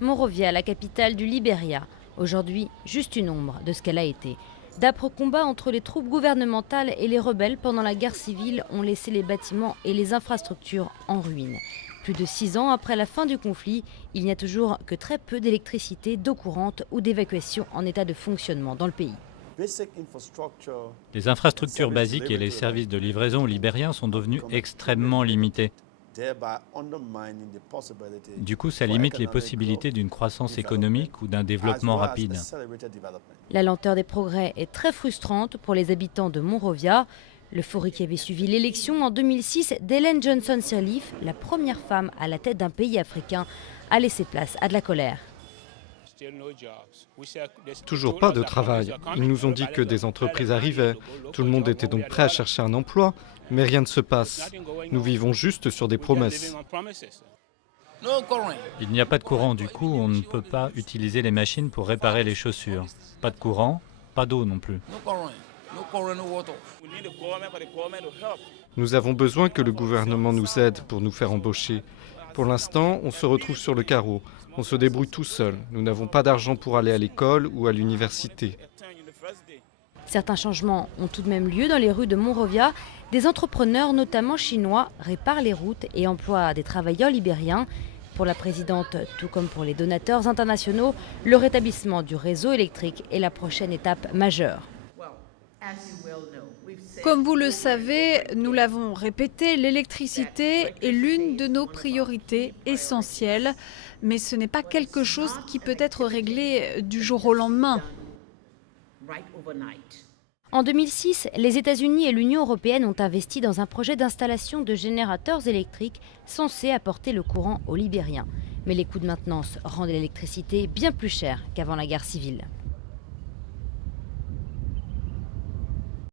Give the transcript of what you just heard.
Monrovia, la capitale du Libéria. Aujourd'hui, juste une ombre de ce qu'elle a été. D'âpres combats entre les troupes gouvernementales et les rebelles pendant la guerre civile ont laissé les bâtiments et les infrastructures en ruine. Plus de 6 ans après la fin du conflit, il n'y a toujours que très peu d'électricité, d'eau courante ou d'évacuation en état de fonctionnement dans le pays. Les infrastructures basiques et les services de livraison libériens sont devenus extrêmement limités. Du coup, ça limite les possibilités d'une croissance économique ou d'un développement rapide. La lenteur des progrès est très frustrante pour les habitants de Monrovia. L'euphorie qui avait suivi l'élection en 2006 d'Ellen Johnson Sirleaf, la première femme à la tête d'un pays africain, a laissé place à de la colère. Toujours pas de travail. Ils nous ont dit que des entreprises arrivaient. Tout le monde était donc prêt à chercher un emploi, mais rien ne se passe. Nous vivons juste sur des promesses. Il n'y a pas de courant, du coup, on ne peut pas utiliser les machines pour réparer les chaussures. Pas de courant, pas d'eau non plus. Nous avons besoin que le gouvernement nous aide pour nous faire embaucher. Pour l'instant, on se retrouve sur le carreau. On se débrouille tout seul. Nous n'avons pas d'argent pour aller à l'école ou à l'université. Certains changements ont tout de même lieu dans les rues de Monrovia. Des entrepreneurs, notamment chinois, réparent les routes et emploient des travailleurs libériens. Pour la présidente, tout comme pour les donateurs internationaux, le rétablissement du réseau électrique est la prochaine étape majeure. Comme vous le savez, nous l'avons répété, l'électricité est l'une de nos priorités essentielles, mais ce n'est pas quelque chose qui peut être réglé du jour au lendemain. En 2006, les États-Unis et l'Union européenne ont investi dans un projet d'installation de générateurs électriques censés apporter le courant aux Libériens. Mais les coûts de maintenance rendent l'électricité bien plus chère qu'avant la guerre civile.